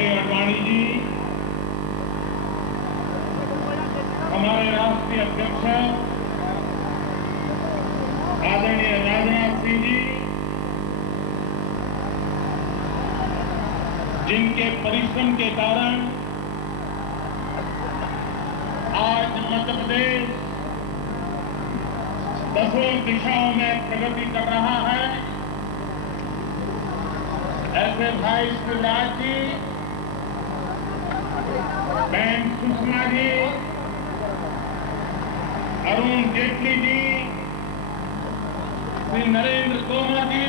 श्री अडवाणी जी, हमारे राष्ट्रीय अध्यक्ष आदरणीय राजनाथ सिंह जी, जिनके परिश्रम के कारण आज मध्य प्रदेश दसों दिशाओं में प्रगति कर रहा है, ऐसे भाई शिवराज जी, बहन सुषमा जी, अरुण जेटली जी, श्री नरेंद्र तोमर जी,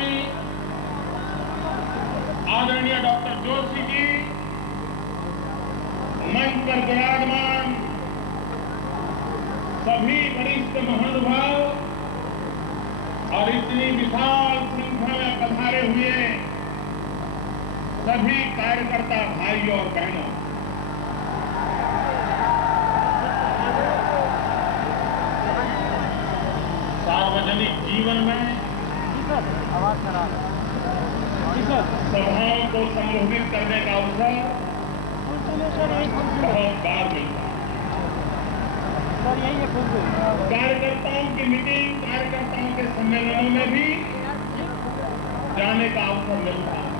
आदरणीय डॉक्टर जोशी जी, मंच पर विराजमान सभी वरिष्ठ महानुभाव और इतनी विशाल संख्या में पधारे हुए सभी कार्यकर्ता भाइयों और बहनों, सार्वजनिक जीवन में सभाओं को संबोधित करने का अवसर बहुत बार मिलता है। कार्यकर्ताओं की मीटिंग, कार्यकर्ताओं के सम्मेलनों में भी जाने का अवसर मिलता है,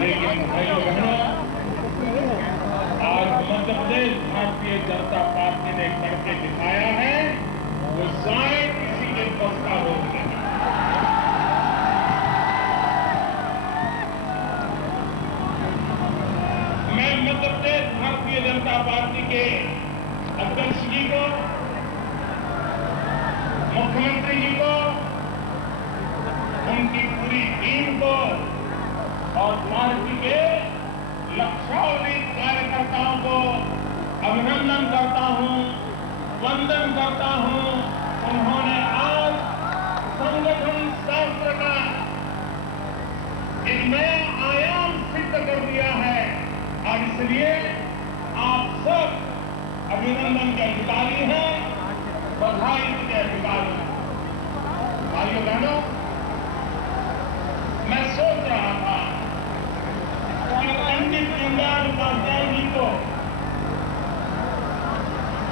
लेकिन भाइयों बहनों, आज मध्य प्रदेश भारतीय जनता पार्टी ने करके दिखाया है, वो शायद किसी के बस का रोक नहीं। मैं मध्य प्रदेश भारतीय जनता पार्टी के अध्यक्ष जी को, मुख्यमंत्री जी को, उनकी पूरी टीम को और पार्टी के लक्षाधिक कार्यकर्ताओं को अभिनंदन करता हूं, वंदन करता हूं। उन्होंने आज संगठन शास्त्र का एक नया आयाम सिद्ध कर दिया है और इसलिए आप सब अभिनंदन के अधिकारी हैं, बधाई के अधिकारी हैं। भाइयों बहनों, मैं सोच रहा था कि पंडित दीनदयाल उपाध्याय जी को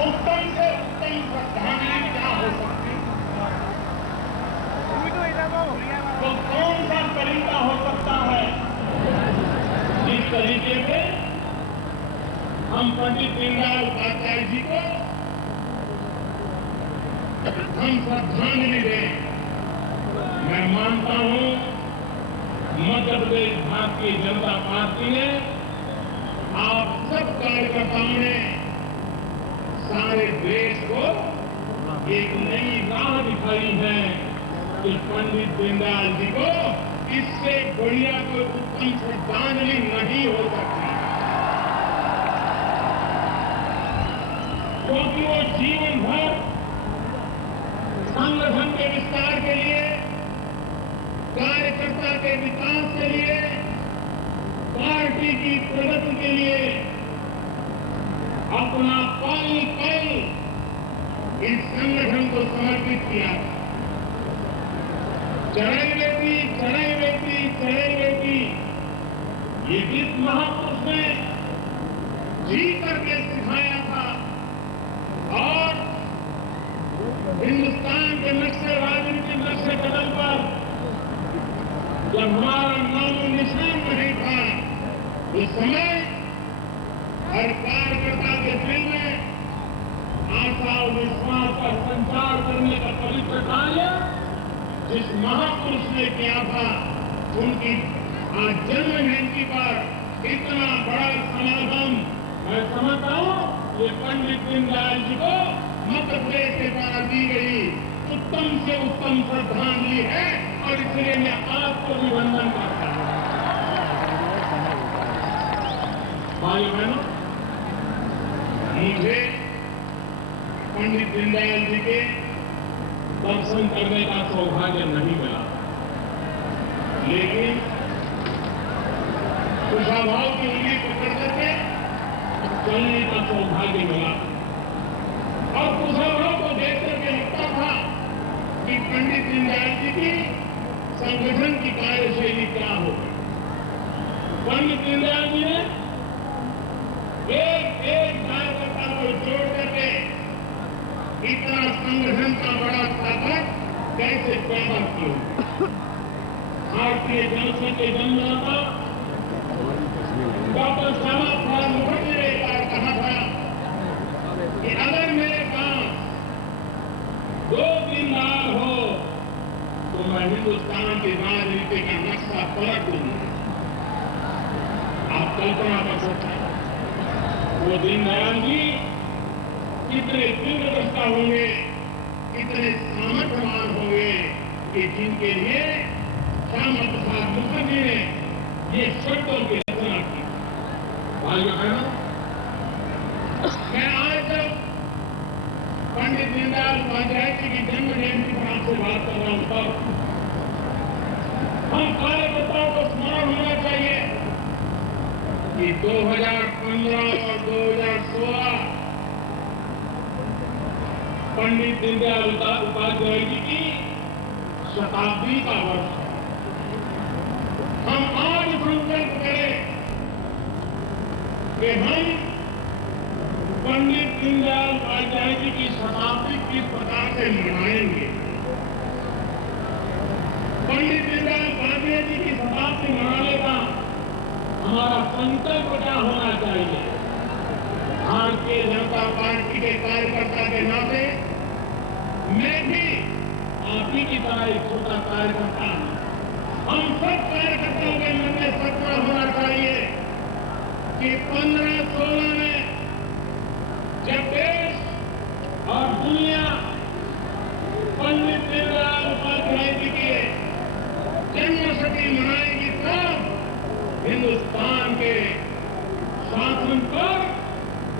उत्तम से उत्तम श्रद्धांजलि क्या हो सकती, तो कौन सा तरीका हो सकता है जिस तरीके से हम पंडित दीनदयाल उपाध्याय जी को हम श्रद्धांजलि दें। मैं मानता हूं मध्य प्रदेश भारतीय जनता पार्टी ने, आप सब कार्यकर्ताओं ने सारे देश को एक नई राह दिखाई है कि पंडित दीनदयाल जी को इससे बढ़िया कोई उत्तम श्रद्धांजलि नहीं हो सकती, क्योंकि वो जीवन भर संगठन के विस्तार के लिए, कार्यकर्ता के विकास के लिए, पार्टी की प्रगति के लिए अपना पल पल इस संगठन को समर्पित किया। चढ़ाई बेटी, चढ़ाई बेटी, चढ़ाई बेटी, ये जिस महापुरुष ने जी करके सिखाया था और हिंदुस्तान के नक्शे, राजनीतिक नक्शे कदम पर जब हमारा नाम निशान नहीं था, उस समय हर कार्यकर्ता के दिल में आशा और विश्वास का संचार करने का पवित्र कार्य जिस महापुरुष ने किया था, उनकी आज जन्म जयंती पर इतना बड़ा समागम मैं समझता हूं, ये पंडित दीनदयाल जी को मध्य प्रदेश के द्वारा दी गई उत्तम से उत्तम श्रद्धांजलि है और इसलिए मैं आपको भी वंदन करता हूं। भाइयों बहनों, मुझे पंडित दीनदयाल जी के दर्शन करने का सौभाग्य नहीं मिला, लेकिन कुशाभाव की उंगली पकड़ करके चलने का सौभाग्य मिला और कुशाभाव को देख करके लगता था कि पंडित दीनदयाल जी की संगठन की कार्यशैली क्या होगी। पंडित दीनदयाल जी ने एक एक कार्यकर्ता को जोड़ करके इतना संगठन का बड़ा ताकत कैसे पैदा की। भारतीय जनसंघ के जन्मदाता डॉक्टर श्यामा प्रसाद मुखर्जी ने एक बार कहा था कि अगर मेरे पास 2 दीनदयाल हो तो मैं हिंदुस्तान की राजनीति का नक्शा पलट दूंगा। आप कल्पना कर सकते हैं वो दीनदयाल जी कितने तीव्रदृष्टा होंगे, कितने सामर्थ्यवान होंगे कि जिनके लिए श्यामा प्रसाद मुखर्जी ने ये शब्दों की रचना की। भाइयों बहनों, मैं आज पंडित दीनदयाल उपाध्याय जी की जन्म जयंती पर आपसे बात कर रहा हूं तब हम कार्यकर्ताओं को स्मरण होना चाहिए कि 2015 और 2016 पंडित दीनदयाल उपाध्याय जी की शताब्दी का वर्ष है। हम आज संकल्प करें कि हम पंडित दीनदयाल उपाध्याय जी की शताब्दी किस प्रकार से मनाएंगे। पंडित दीनदयाल उपाध्याय जी की शताब्दी मनाने का हमारा संकल्प क्या होना चाहिए। भारतीय जनता पार्टी के कार्यकर्ता के नाते मैं भी आप ही की तरह एक छोटा कार्यकर्ता हूं। हम सब कार्यकर्ताओं के मन में सपना होना चाहिए कि 15-16 में जब देश और दुनिया पंडित दीनदयाल उपाध्याय जी की जन्मशती मनाएगी तब हिंदुस्तान के शासन पर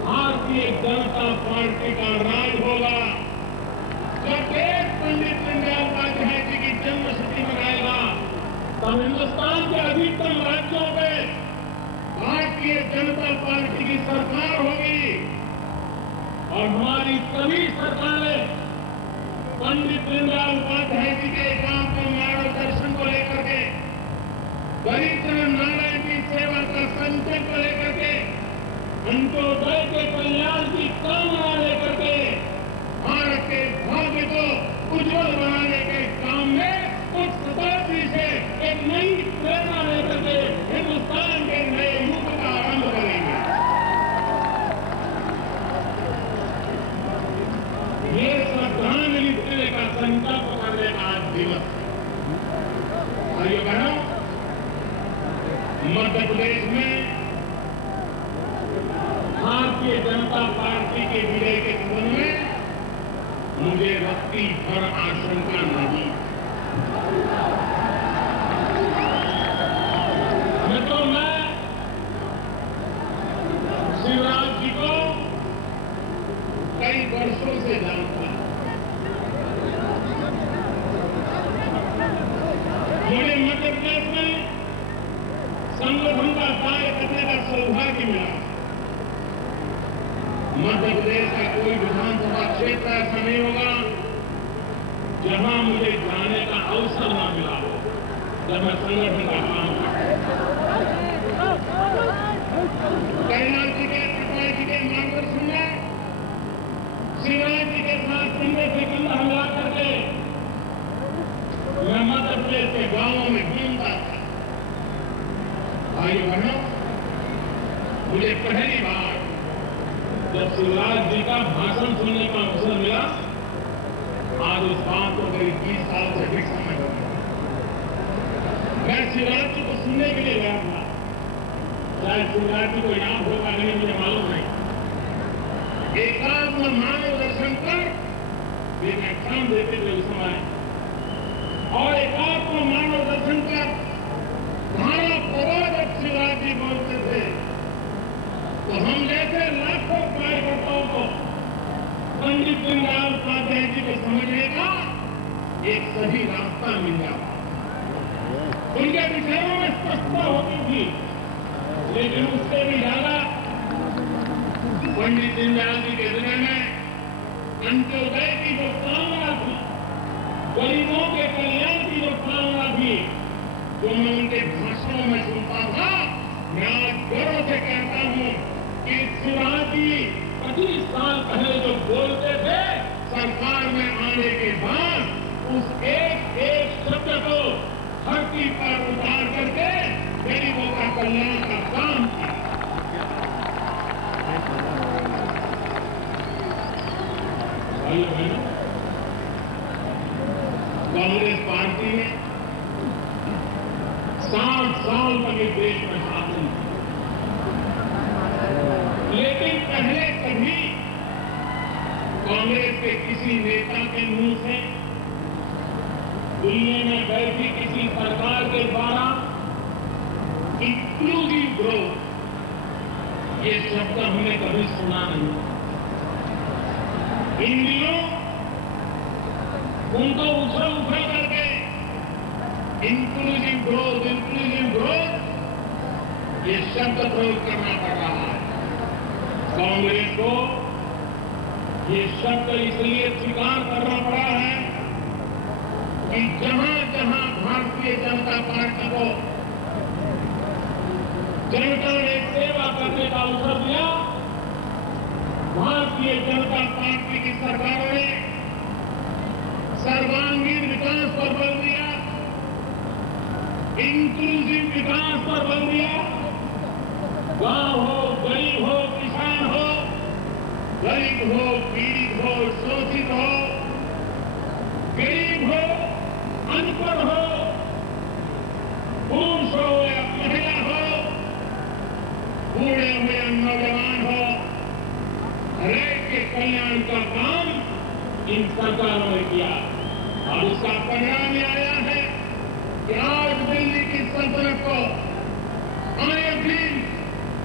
भारतीय जनता पार्टी का राज होगा। जब देश पंडित दीनदयाल उपाध्याय जी की जन्मशती मनाएगा तब हिंदुस्तान के अधिकतम राज्यों में भारतीय जनता पार्टी की सरकार होगी और हमारी सभी सरकारें पंडित दीनदयाल उपाध्याय जी के एकांत मार्गदर्शन को लेकर के, दरिद्र नारायण की सेवा का संकल्प लेकर के, अंत्योदय के कल्याण की कामना लेकर के भारत के भाग्य को उज्जवल बनाने के काम में कुछ शताब्दी से एक नई प्रेरणा लेकर के हिंदुस्तान के नए युग का आरंभ करेंगे। ये श्रद्धांजलि देने का संकल्प करने का आज दिवस है। भाइयों बहनों, मध्य प्रदेश में भारतीय जनता पार्टी के विजय के संबंध में मुझे रत्ती भर आशंका नहीं। मैं शिवराज जी को कई वर्षों से जानता हूं। मुझे मध्य प्रदेश में संगठन का कार्य करने का सौभाग्य मिला। मध्य प्रदेश का कोई विधानसभा क्षेत्र ऐसा नहीं होगा जहां मुझे जाने का अवसर न मिला हो जब मैं संगठन का काम करता। कैलाश जी के पटवारी जी के मार्गदर्शन में शिवराज जी के साथ कंधे से कंधा मिला करके मैं मध्य प्रदेश के गांवों में घूमता था। भाइयों बहनों, मुझे पहली बार जब शिवराज जी का भाषण सुनने का अवसर मिला, आज उस बात को करीब 20 साल से अधिक समय हो गया। मैं शिवराज जी को सुनने के लिए गया था। शायद शिवराज जी को याद होगा नहीं, मुझे मालूम नहीं। एकात्म मानव दर्शन पर वे व्याख्यान देते थे उस समय, और एकात्म मानव दर्शन पर धारा प्रवाह जब शिवराज जी बोलते थे तो हम जैसे लाखों कार्यकर्ताओं को पंडित दीनदयाल उपाध्याय जी को समझने का एक सही रास्ता मिल जाता। उनके विचारों में स्पष्टता होती थी, लेकिन उससे भी ज्यादा पंडित दीनदयाल जी के हृदय में अंत्योदय की जो कामना थी, गरीबों के कल्याण की जो कामना थी, जो मैं उनके भाषणों में सुनता था, मैं आज गर्व से कहता हूं कि शिवराज जी 25 साल पहले जो बोलते थे, सरकार में आने के बाद उस एक एक शब्द को धरती पर उतार करके गरीबों का कल्याण का काम किया। भाइयों बहनों, कांग्रेस पार्टी ने 60 साल तक इस देश में शासन किया, लेकिन पहले कभी कांग्रेस के किसी नेता के मुंह से दिल्ली में बैठी किसी सरकार के द्वारा इंक्लूसिव ग्रोथ ये शब्द हमने कभी सुना नहीं। इन दिनों उनको उछल उछल करके इंक्लूसिव ग्रोथ ये शब्द प्रयोग करना पड़ रहा है। कांग्रेस को ये शब्द इसलिए स्वीकार करना पड़ा है कि जहां जहां भारतीय जनता पार्टी को जनता ने सेवा करने का अवसर दिया, भारतीय जनता पार्टी की सरकारों ने सर्वांगीण विकास पर बल दिया, इंक्लूसिव विकास पर बल दिया। गांव हो, गरीब हो, किसान हो, गरीब हो, पीड़ित हो, शोषित हो, गरीब हो, अनपढ़ हो, पुरुष हो या महिला हो, बूढ़े हो या नौजवान हो, हर एक के कल्याण का काम इन सरकारों ने किया। और उसका परिणाम ये आया है कि आज दिल्ली की सल्तनत को आए दिन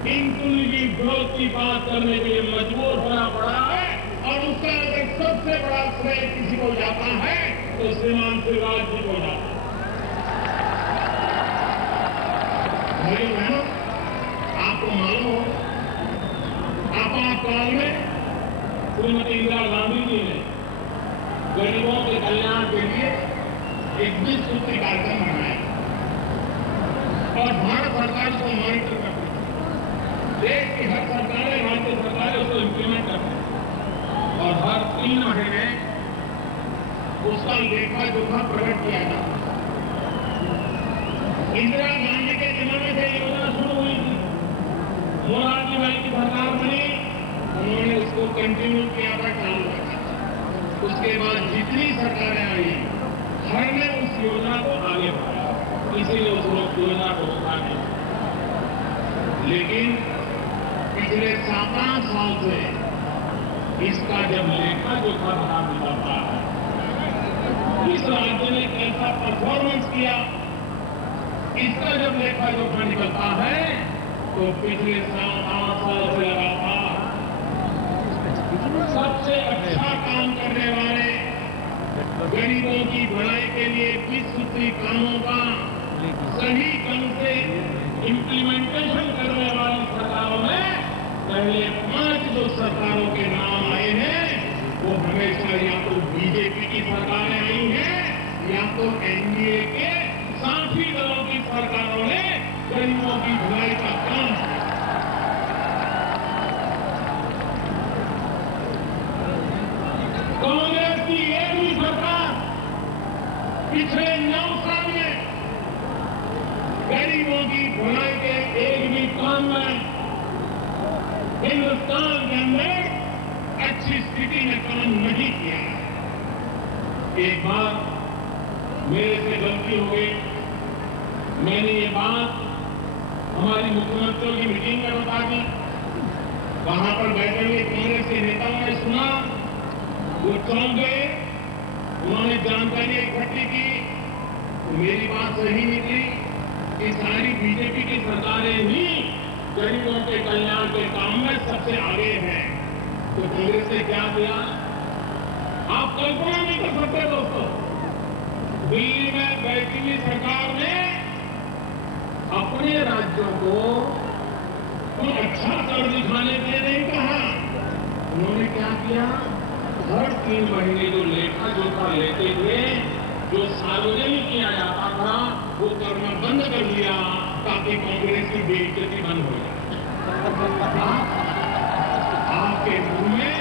इंक्लूसिव ग्रोथ की बात करने के लिए मजबूर होना पड़ा है। और उसका अगर सबसे बड़ा श्रेय किसी को जाता है तो श्रीमान शिवराज जी को जाता है। भाइयों बहनों, आपको मालूम हो, आपातकाल में श्रीमती इंदिरा गांधी जी ने गरीबों के कल्याण के लिए एक 20 सूत्री कार्यक्रम बनाया और भारत सरकार को मॉनिटर करती है। देश की हर सरकारें, राज्य सरकारें उसको इम्प्लीमेंट करती है और हर 3 महीने उसका लेखा जोखा प्रकट किया जाता है। इंदिरा गांधी के जमाने से योजना शुरू हुई थी, मोरारजी भाई की सरकार बनी, उन्होंने उसको कंटिन्यू किया था, चालू रखा। उसके बाद जितनी सरकारें आई, हर ने उस योजना को आगे बढ़ाया, इसीलिए उस योजना को उठा दिया। लेकिन पिछले 7-8 साल से इसका जब लेखा जोखा बना निकलता है, इस राज्य ने कैसा परफॉर्मेंस किया, इसका जब लेखा जोखा निकलता है तो पिछले 7-8 साल से लगातार सबसे अच्छा काम करने वाले, गरीबों की भलाई के लिए 20 सूत्री कामों का सही ढंग से इम्प्लीमेंटेशन करने वाली सरकारों में पहले 5 जो सरकारों के नाम आए हैं वो हमेशा या तो बीजेपी की सरकारें आई हैं या तो एनडीए के साथी दलों की सरकारों ने गरीबों की भलाई का काम किया। कांग्रेस की एक भी सरकार पिछले 9 साल में गरीबों की भलाई के एक भी काम में हिंदुस्तान के अंदर अच्छी स्थिति में काम नहीं किया है। एक बार मेरे से गलती हो गई, मैंने ये बात हमारी मुख्यमंत्रियों की मीटिंग में बता दी। वहां पर बैठे हुए कांग्रेस के नेताओं ने सुना, वो चौंक गए, उन्होंने जानकारी इकट्ठी की, तो मेरी बात सही निकली कि सारी बीजेपी की सरकारें ही गरीबों के कल्याण के काम में सबसे आगे हैं। तो कांग्रेस ने क्या किया, आप कल्पना नहीं कर सकते दोस्तों। दिल्ली में बैठी हुई सरकार ने अपने राज्यों को तो अच्छा कर दिखाने के लिए नहीं कहा, उन्होंने क्या किया, हर 3 महीने जो लेखा जोखा लेते थे, जो सार्वजनिक किया जाता था, वो करना बंद कर दिया ताकि कांग्रेस की बेइज्जती बंद हो जाए। आपके मुंह में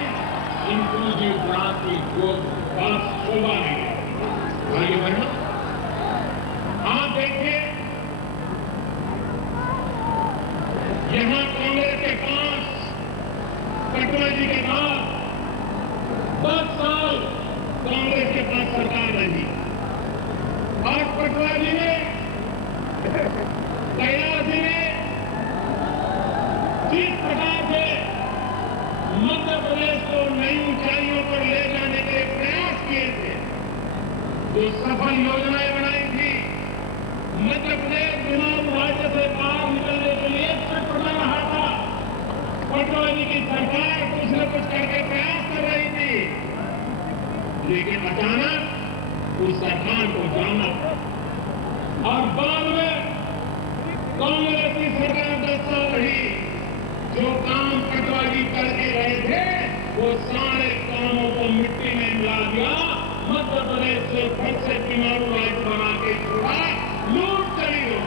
इंक्लूसिव क्रांति को बस शोभा नहीं है। भाइयों बहनों, आप देखिए यहां कांग्रेस के पास पटवा जी के बाद 10 साल कांग्रेस के पास सरकार रही और पटवा जी ने कैलाश जी ने जिस प्रकार से मध्य प्रदेश को नई ऊंचाइयों पर ले जाने के प्रयास किए थे, जो सफल योजनाएं बनाई थी, मध्य प्रदेश चुनाव राज्य से बाहर निकलने के लिए छटपटा रहा था। पटवा जी की सरकार कुछ न कुछ करके प्रयास कर रही थी, लेकिन अचानक उस सरकार को जाना और बाद में कांग्रेस की सरकार 10 साल रही। जो काम पटवा जी करके रहे थे, वो सारे कामों को मिट्टी में मिला दिया। मध्य प्रदेश से फिर से चुनाव राज्य बना के छोड़ा, लूट चली हो।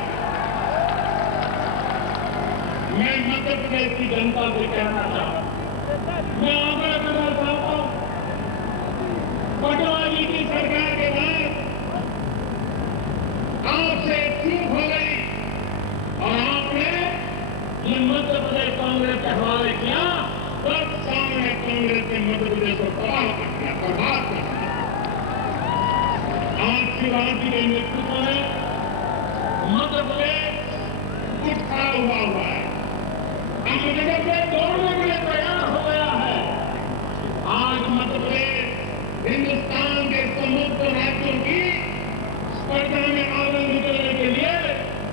मैं मध्य प्रदेश की जनता से कहना चाहता हूं, मैं आग्रह करना चाहता हूं, पटवा जी की सरकार के बाद आपसे चूक हो गई और आपने ये मध्य प्रदेश कांग्रेस के हवाले किया। 10 साल में कांग्रेस ने मध्य प्रदेश को तबाह कर दिया, बर्बाद कर दिया। आज शिवराज जी के नेतृत्व में मध्य प्रदेश कुछ खड़ा हुआ है, अपनी जगह पे दौड़ने के लिए तैयार हो गया है। आज मध्य प्रदेश हिंदुस्तान के समृद्ध राज्यों की स्पर्धा में आगे निकलने के लिए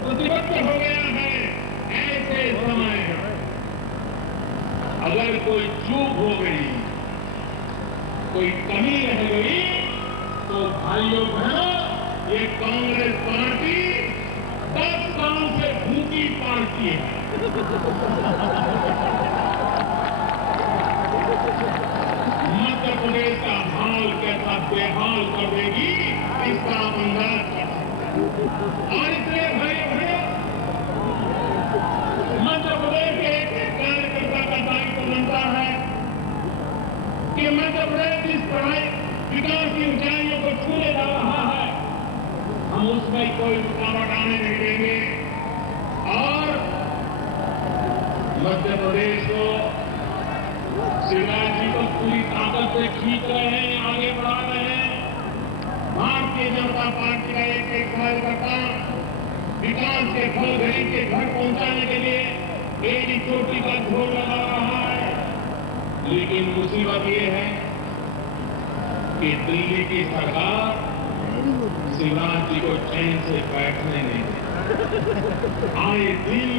प्रतिबद्ध हो गया है। ऐसे समय अगर कोई चूक हो गई, कोई कमी रह गई, तो भाइयों बहनों, ये कांग्रेस पार्टी 10 साल से भूखी पार्टी है। मध्य प्रदेश का हाल कैसा बेहाल कर देगी, इसका आप अंदाज कर सकते हैं। और इसलिए भाई बहनों, मध्य प्रदेश के एक कार्यकर्ता का दायित्व बनता है कि मध्य प्रदेश इस पढ़ाई विकास की ऊंचाइयों को छूने जा रहा है, हम उसमें कोई रुकावट आने नहीं देंगे और मध्य प्रदेश को शिवराज जी को पूरी ताकत से खींच रहे हैं, आगे बढ़ा रहे हैं। भारतीय जनता पार्टी का एक कार्यकर्ता विकास के फल गरीब के घर पहुंचाने के लिए एड़ी चोटी का जोर लगा रहा है। लेकिन मुसीबत ये है कि दिल्ली की सरकार शिवराज जी को चैन से बैठने नहीं देती। आए दिन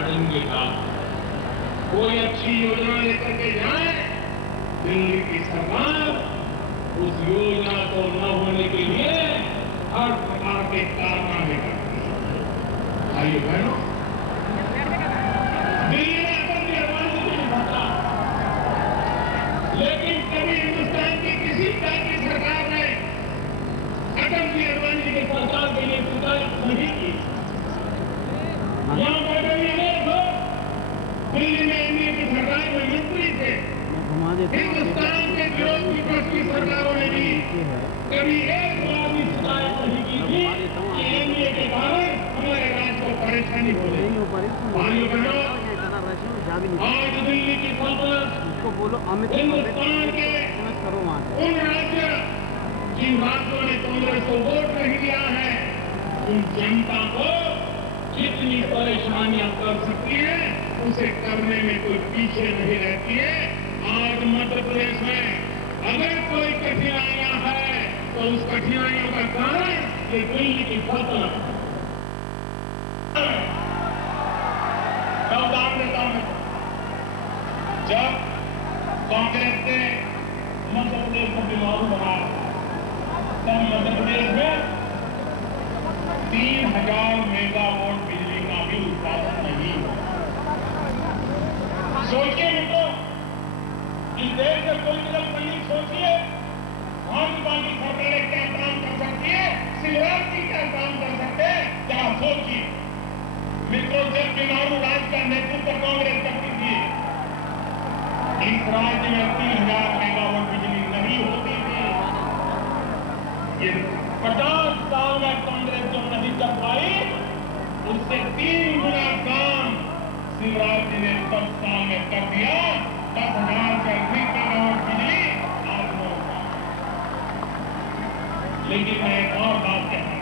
अड़ंगे का कोई अच्छी योजना लेकर के जाए, दिल्ली की सरकार उस योजना को न होने के लिए हर प्रकार के कारनामे करती है। भाइयों बहनों, दिल्ली में अटल जी अडवाणी को नहीं भरता, लेकिन कभी हिंदुस्तान की किसी तरह की सरकार ने अटल जी अडवाणी जी की सरकार के लिए शिकायत नहीं की। यहां बैठे हुए अनेक लोग दिल्ली में एनडीए की सरकार में मंत्री थे। हिंदुस्तान के विरोध विपक्ष की सरकारों ने भी कभी एक बार भी शिकायत नहीं की थी कि एनडीए के कारण हमारे राज्य को परेशानी हो रही। भाइयों बहनों, आज दिल्ली की सल्तनत हिंदुस्तान के उन राज्य जिन राज्यों ने कांग्रेस को वोट नहीं दिया है, उन जनता को जितनी परेशानियां कर सकती है, उसे करने में कोई पीछे नहीं रहती है। आज मध्य प्रदेश में अगर कोई कठिनाइयां है, तो उस कठिनाइयों का कारण ये दिल्ली की सल्तनत है। उदाहरण देता हूं, जब कांग्रेस ने मध्य प्रदेश को बीमारू बनाया, तब मध्य प्रदेश में 3000 मेगावाट बिजली का भी उत्पादन नहीं हुआ। सोचिए मित्रों, इस देश में पॉलिटिकल पंडित सोचिए, भाजपा की सरकारें क्या काम कर सकती है, शिवराज जी क्या काम कर सकते हैं, क्या सोचिए। मित्रों, जब चुनावी राज का नेतृत्व कांग्रेस करती थी, इस राज्य में 3,000 मेगावाट बिजली नहीं होती थी। ये 50 साल में कांग्रेस जो नहीं कर पाई, उससे 3 गुना काम शिवराज जी ने 10 साल में कर दिया। 10,000 से अधिक मेगावाट बिजली आज हो। लेकिन मैं एक और बात कहना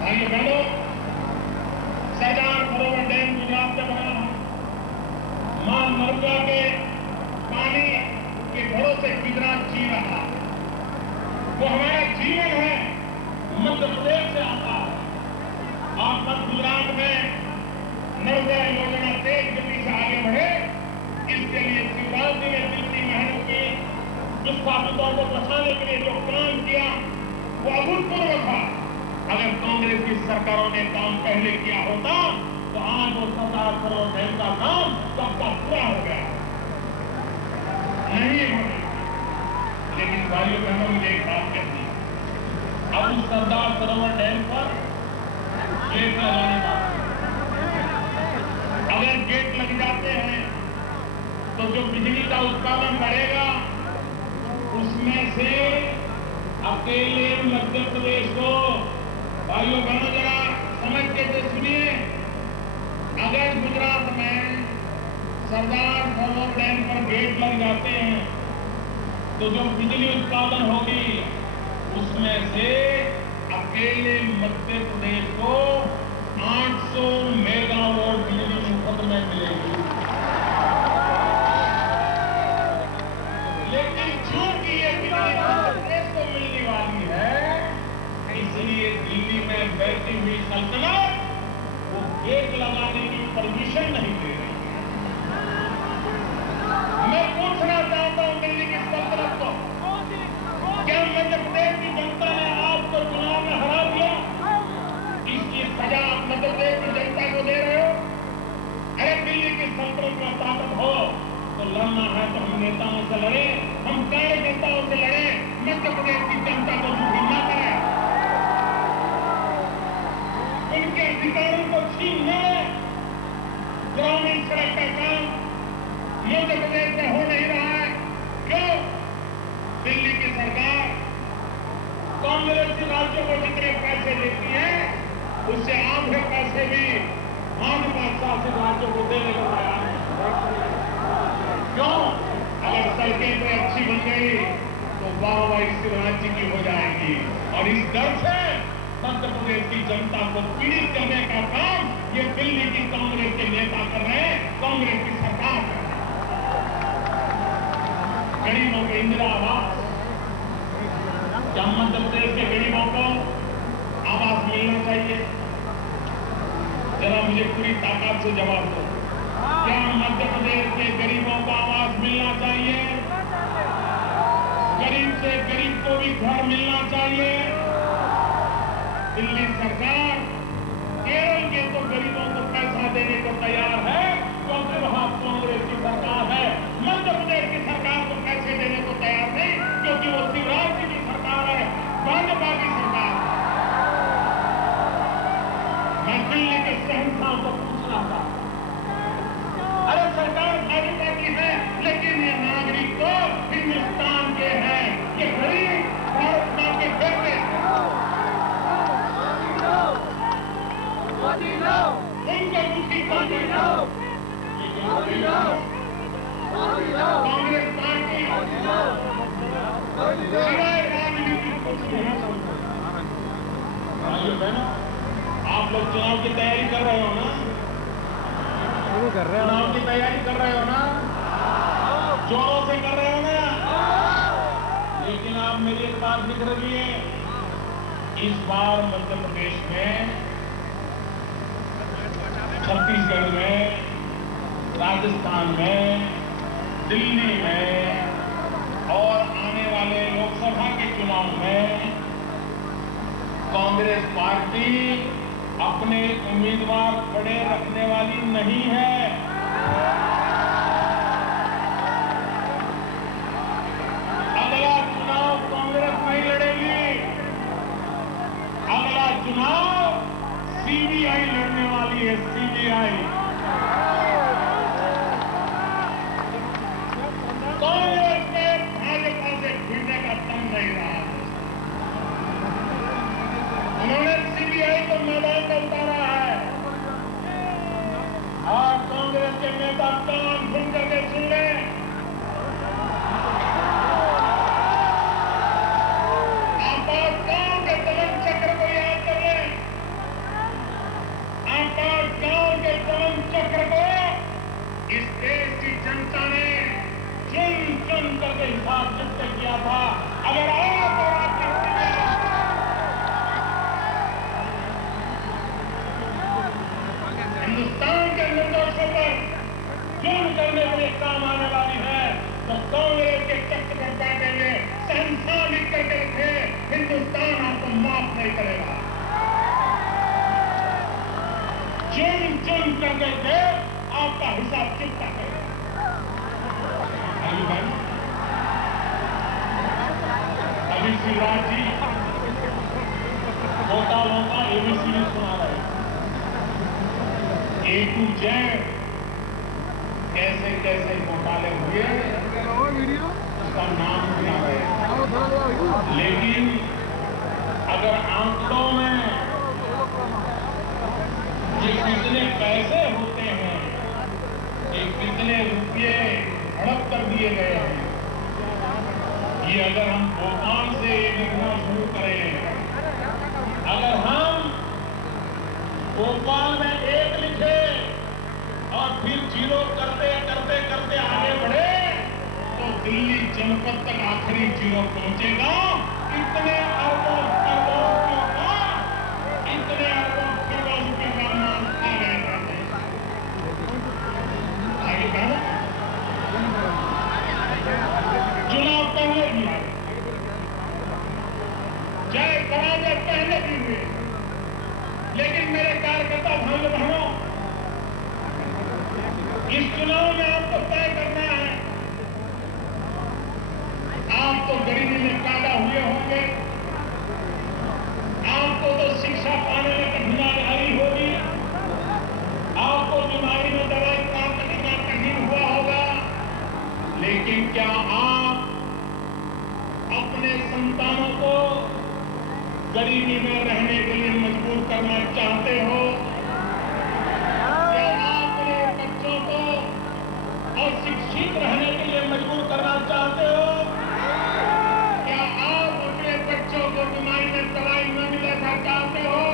भाइयों बहनों, सरदार सरोवर डैम गुजरात में बना है। मां नर्मदा के पानी के भरोसे गुजरात जी रहा। वो हमारा जीवन है, मध्य प्रदेश से आता है। आप मध्य गुजरात में नर्मदा योजना तेज गति से आगे बढ़े, इसके लिए शिवराज जी ने जितनी मेहनत की, विस्थापितों को बचाने के लिए जो काम किया, वो अभूतपूर्व था। अगर कांग्रेस की सरकारों ने काम पहले किया होता तो आज वो सरदार सरोवर डैम का काम सबका पूरा हो गया। नहीं होगा। लेकिन भाइयों बहनों, मुझे एक बात कहनी है, अब उस सरदार सरोवर डैम पर गेट लगाने बात। अगर गेट लग जाते हैं तो जो बिजली का उत्पादन बढ़ेगा, उसमें से अकेले मध्य प्रदेश को, भाइयों बहनों जरा समझ के से सुनिए, अगर गुजरात में सरदार सरोवर डैम पर गेट लग जाते हैं तो जो बिजली उत्पादन होगी, उसमें से अकेले मध्य प्रदेश को 800 मेगावाट बिजली मुफ्त में मिलेगी। लेकिन चूंकि ये बिजली मध्य प्रदेश को मिलने वाली है, इसलिए दिल्ली में बैठी हुई सल्तनत वो गेट लगाने की परमिशन नहीं दे रही है। मैं पूछना चाहता हूं दिल्ली की सल्तनत को, क्या मध्य प्रदेश की जनता ने आपको चुनाव में हरा दिया? इसकी सजा आप मध्य प्रदेश की जनता को दे रहे हो? अरे दिल्ली की सल्तनत में ताकत हो तो लड़ना है तो हम नेताओं से लड़े, हम कार्यकर्ताओं से लड़े, मध्य प्रदेश की जनता को दुखी न करें, उनके अधिकारों को छीन लें। ग्रामीण सड़क का काम मध्य प्रदेश में हो नहीं रहा है। क्यों? दिल्ली की सरकार कांग्रेस के राज्यों को जितने पैसे देती है, उससे आधे पैसे भी भाजपा शासित राज्यों को देने को तैयार है। क्यों? अगर सड़कें तो अच्छी बन गई तो वाहवाही इस राज्य की हो जाएगी, और इस डर से मध्य प्रदेश की जनता को पीड़ित करने का काम ये दिल्ली की कांग्रेस के नेता कर रहे हैं, कांग्रेस की सरकार कर रही है। गरीबों के इंदिरा आवास, क्या मध्य प्रदेश के गरीबों को आवास मिलना चाहिए? जरा मुझे पूरी ताकत से जवाब दो, क्या मध्य प्रदेश के गरीबों को आवास मिलना चाहिए? गरीब से गरीब को भी घर मिलना चाहिए। दिल्ली सरकार केरल के तो गरीबों को पैसा देने को तैयार है, क्योंकि वहां कांग्रेस की सरकार है। मध्य प्रदेश की सरकार को पैसे देने को तैयार नहीं, क्योंकि वो शिवराज जी की सरकार है, भाजपा की सरकार है। मैं दिल्ली के शहंशाह को पूछना था, अरे सरकार भाजपा की है, लेकिन ये नागरिक तो हिंदुस्तान के हैं, ये गरीब भारत मां के बेटे हैं। उनका दुखी कांग्रेस पार्टी सिवाय राजनीति कुछ नहीं समझता। भाइयों बहनों, आप लोग चुनाव की तैयारी कर रहे हो ना? चुनाव की तैयारी कर रहे हो ना? जोरों से कर रहे हो ना? लेकिन आप मेरी एक बात लिख रही है, इस बार मध्य प्रदेश में, छत्तीसगढ़ में, राजस्थान में, दिल्ली में और आने वाले लोकसभा के चुनाव में कांग्रेस पार्टी अपने उम्मीदवार खड़े रखने वाली नहीं है। अगला चुनाव कांग्रेस नहीं लड़ेगी, अगला चुनाव सीबीआई लड़ने वाली है, सीबीआई। कांग्रेस में भाजपा से भिड़ने का दम नहीं रहा। उन्होंने सीबीआई को मैदान में उतारा है और कांग्रेस के नेता कान घूम करके सुन लें। आपातकाल के दमन चक्र को याद कर लें। आपातकाल के दमन चक्र को इस देश की जनता ने चुन चुन करके हिसाब चिट्ठे किया था। अगर आप और आपकी हिंदुस्तान के निर्दोषों पर जुल्म करने के लिए काम आने वाली है तो कांग्रेस के चक्र पर बैठेंगे, शहंशाह लिख करके रखे, हिंदुस्तान आपको माफ नहीं करेगा। चुन चुन करके थे आपका हिसाब चुकता करेगा। अभी शिवराज जी घोटालों का एबीसी सुना रहे, ए टू जेड कैसे कैसे घोटाले हुए उसका नाम सुना रहे। लेकिन अगर आंकड़ों में ये कितने पैसे होते हैं, ये कितने रुपये हड़प कर दिए गए हैं, ये अगर हम भोपाल से लिखना शुरू करें, अगर हम भोपाल में एक लिखे और फिर जीरो करते करते करते आगे बढ़े तो दिल्ली जनपद तक आखिरी जीरो पहुंचेगा। इतने अरबों करोड़ों का, इतने अरबों करोड़ों रुपए का नाम आ गए आगे बढ़ा। चुनाव पहले भी आए, जय पराजय पहले भी हुए, लेकिन मेरे कार्यकर्ता भाइयों बहनों, इस चुनाव में आपको तय करना है। आप तो गरीबी में पैदा हुए होंगे, आपको तो शिक्षा पाने में कठिनाई आई होगी, आपको बीमारी में दवाई प्राप्त करना कठिन हुआ होगा, लेकिन क्या आप अपने संतानों को गरीबी में रहने के लिए मजबूर करना चाहते हो? क्या आप अपने बच्चों को अशिक्षित रहने के लिए मजबूर करना चाहते हो? क्या आप अपने बच्चों को बीमारी में दवाई न मिले ऐसा चाहते हो?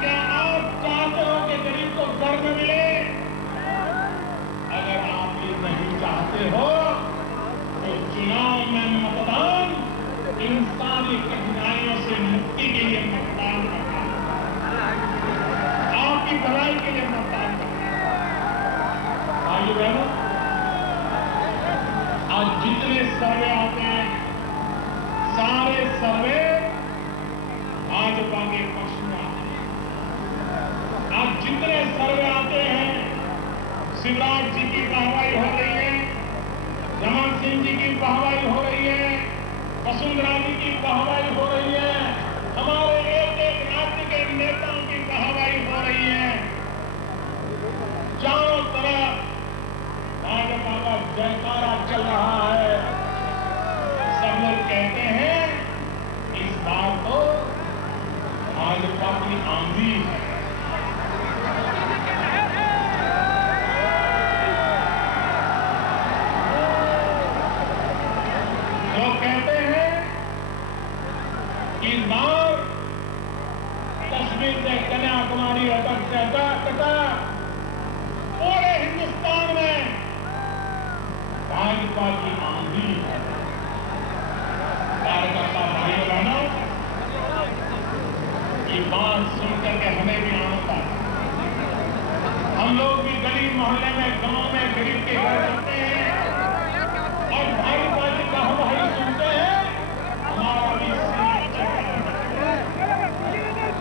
क्या आप चाहते हो कि गरीब को घर में मिले? अगर आप ये नहीं चाहते हो तो चुनाव में मतदान इंसानी कठिनाइयों से मुक्ति के लिए मतदान करना, आपकी भलाई के लिए मतदान करना। भाइयों बहनों, आज जितने सर्वे आते हैं सारे सर्वे भाजपा के पक्ष में आते हैं। आज जितने सर्वे आते हैं शिवराज जी की वाहवाही हो रही है, रमन सिंह जी की वाहवाही हो रही है, वसुंधरा जी की वाहवाही हो रही है, हमारे एक एक राज्य के नेताओं की वाहवाही हो रही है। चारों तरफ भाजपा का जयकारा चल रहा है। सब लोग कहते हैं इस बार तो भाजपा की आंधी है। लोग कहते हैं इस बार कश्मीर से कन्याकुमारी तक पूरे हिंदुस्तान में भाजपा की आंधी है। कार्यकर्ता भाइयों बहनों, ये बात सुनकर के हमें भी आनंद आता है। हम लोग भी गली मोहल्ले में, गांव में गरीब के घर जाते हैं और भाजपा की वाहवाही सुनते हैं, हमारा भी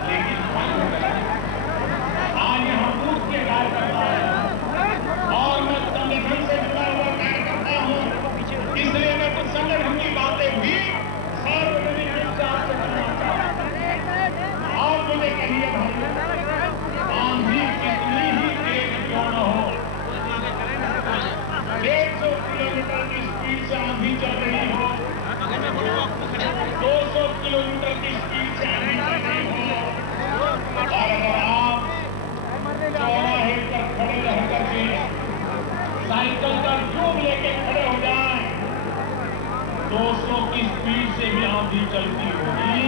लेकिन आज यहाँ बूथ के कार्यकर्ता है और मैं संगठन से जुड़ा हुआ कार्यकर्ता हूँ, इसलिए मैं कुछ संगठन की बातें भी सार्वजनिक रूप से आपसे करना चाहता हूँ। आप होने के लिए आंधी कितनी ही तेज क्यों न हो, 150 किलोमीटर की स्पीड से आंधी चल रही हो, 200 किलोमीटर की स्पीड से आंधी चल रही हो, और अगर आप चौराहे पर खड़े रह करके साइकिल का ट्यूब लेके खड़े हो जाएं, 200 की स्पीड से भी आंधी चलती होगी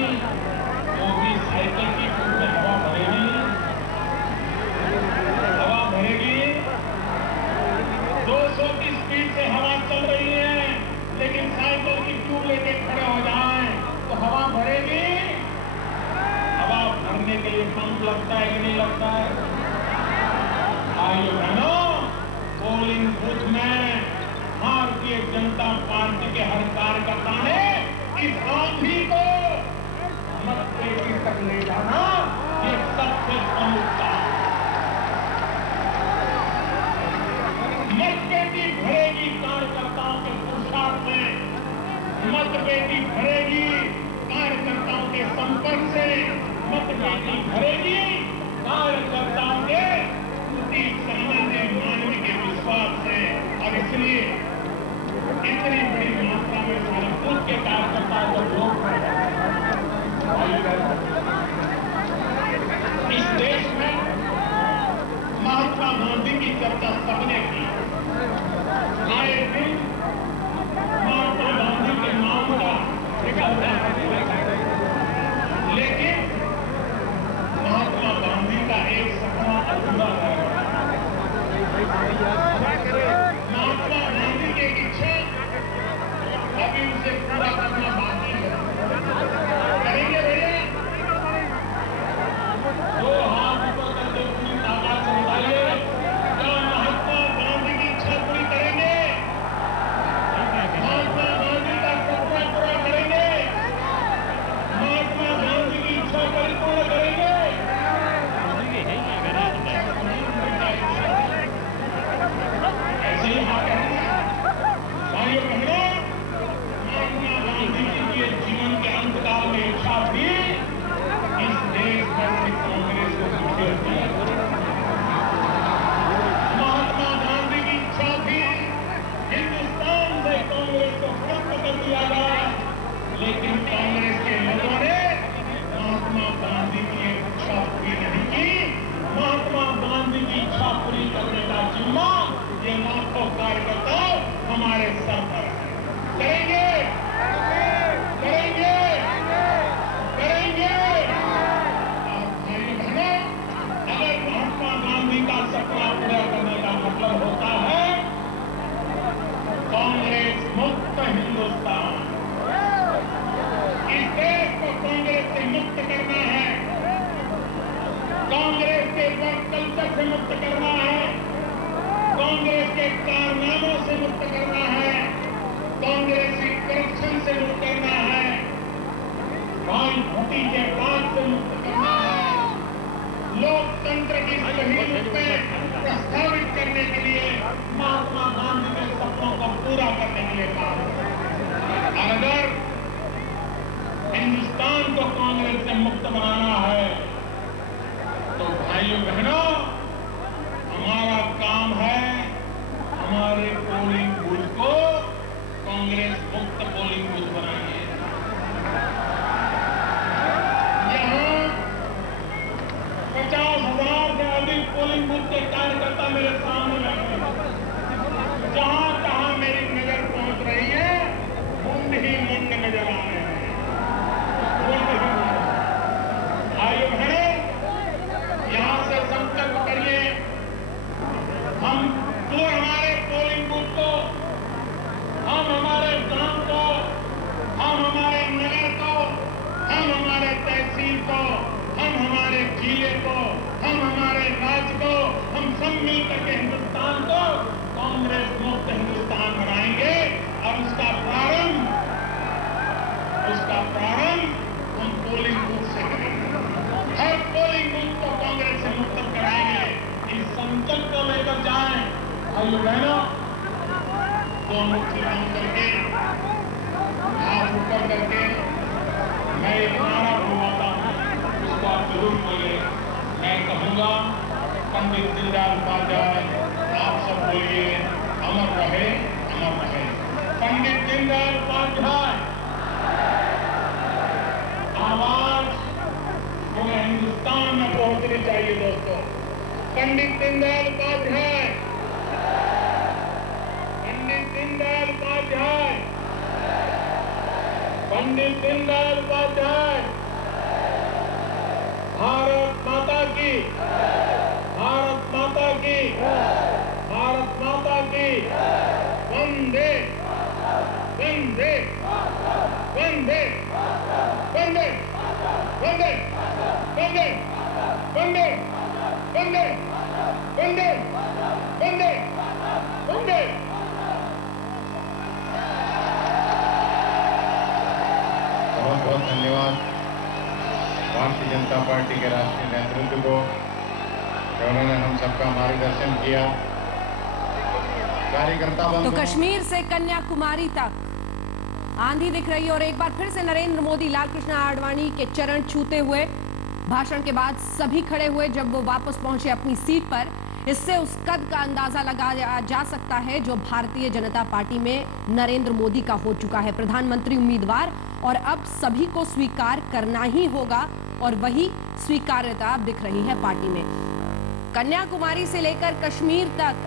तो भी साइकिल की ट्यूब में हवा भरेगी, हवा भरेगी। 200 की स्पीड से हवा चल रही है लेकिन साइकिल की ट्यूब लेके खड़े हो जाएं तो हवा भरेगी। हवा भरने के लिए पंप लगता है कि नहीं लगता है? भाइयों बहनों, पोलिंग बूथ में भारतीय जनता पार्टी के हर कार्यकर्ता ने इस आंधी को मतपेटी तक ले जाना ये सबसे प्रमुख काम। मतपेटी भरेगी कार्यकर्ताओं के पुरुषार्थ से, मतपेटी भरेगी कार्यकर्ताओं के संपर्क से, मतपेटी भरेगी कार्यकर्ताओं के सामान्य मानव के विश्वास से। और इसलिए इतनी बड़ी मात्रा में हमारे खुद के कार्यकर्ता जब लोग इस देश में महात्मा गांधी की चर्चा सबने की, आए दिन महात्मा गांधी के नाम का चर्चा, लेकिन महात्मा गांधी का एक सपना अधूरा है। महात्मा गांधी की इच्छा अभी उसे पूरा करना बाकी है। करेंगे भैया? दो हाथ ऊपर करके पूरी ताकत से बताइए, क्या महात्मा गांधी की इच्छा पूरी करेंगे? महात्मा गांधी का सपना पूरा करेंगे? महात्मा गांधी की इच्छा परिपूर्ण करेंगे? ऐसे ही भाइयों बहनों, महात्मा गांधी जी के जीवन के अंतकाल में इच्छा थी इस देश भर से कांग्रेस को मुक्ति दी। महात्मा गांधी की इच्छा थी हिंदुस्तान से कांग्रेस को खत्म कर दिया जाए, लेकिन कांग्रेस के लोगों ने महात्मा गांधी की इच्छा पूरी नहीं की। महात्मा गांधी की इच्छा पूरी करने का जिम्मा ये लाखों कार्यकर्ता हमारे सर पर है। करेंगे, करेंगे, करेंगे। और भाई बहनों, अगर महात्मा गांधी का सपना पूरा करने का मतलब होता है कांग्रेस मुक्त हिंदुस्तान, इस देश को कांग्रेस से मुक्त करना है, कांग्रेस के वर्क कल्चर से मुक्त करना है, कांग्रेस के कारनामों से मुक्त करना है, कांग्रेसी करप्शन से मुक्त करना है, भाई भतीजे बात से मुक्त करना है, लोकतंत्र की सही रूप में प्रस्तावित करने के लिए महात्मा गांधी के सपनों को पूरा करने के लिए काम। अगर हिंदुस्तान को कांग्रेस से मुक्त बनाना है तो भाइयों बहनों, हमारा काम है हमारे पोलिंग बूथ को कांग्रेस मुक्त पोलिंग बूथ बनाइए। यहाँ 50,000 से अधिक पोलिंग बूथ के कार्यकर्ता मेरे सामने बैठे, जहां कहां मेरी नजर पहुंच रही है मुंड ही मुंड नजर आ रहे हैं। भाइयों बहनों, यहां से संकल्प करिए, हम तो हमारे पोलिंग बूथ को, हम हमारे गांव को, हम हमारे नगर को, हम हमारे तहसील को, हम हमारे जिले को, हम हमारे राज्य को, हम सब मिलकर के हिंदुस्तान को कांग्रेस मुक्त हिंदुस्तान बनाएंगे। और उसका प्रारंभ हम पोलिंग बूथ से करेंगे। हर पोलिंग बूथ को कांग्रेस से मुक्त कराएंगे। इस संकल्प को लेकर जाएं भाइयों बहनों, दोनों काम करके, हाथ ऊपर करके मैं एक नारा बुलवाता हूं, उसको आप जरूर पंडित दीनदयाल उपाध्याय, आप सब बोलिए अमर रहे, अमर रहे। पंडित दीनदयाल उपाध्याय आवाज पूरे हिंदुस्तान में पहुंचनी चाहिए दोस्तों। पंडित दीनदयाल उपाध्याय, पंडित दीनदयाल उपाध्याय, पंडित दीनदयाल उपाध्याय। भारत माता की, भारत माता की, भारत माता की। वंदे वंदे वंदे वंदे वंदे वंदे वंदे वंदे वंदे वंदे वंदे। बहुत बहुत धन्यवाद भारतीय जनता पार्टी के राष्ट्रीय नेतृत्व को, उन्होंने हम सबका मार्गदर्शन किया। कार्यकर्ता तो कश्मीर से कन्याकुमारी तक आंधी दिख रही है और एक बार फिर से नरेंद्र मोदी लाल कृष्ण आडवाणी के चरण छूते हुए भाषण के बाद सभी खड़े हुए जब वो वापस पहुंचे अपनी सीट पर। इससे उस कद का अंदाजा लगाया जा सकता है जो भारतीय जनता पार्टी में नरेंद्र मोदी का हो चुका है, प्रधानमंत्री उम्मीदवार। और अब सभी को स्वीकार करना ही होगा और वही स्वीकार्यता दिख रही है पार्टी में। कन्याकुमारी से लेकर कश्मीर तक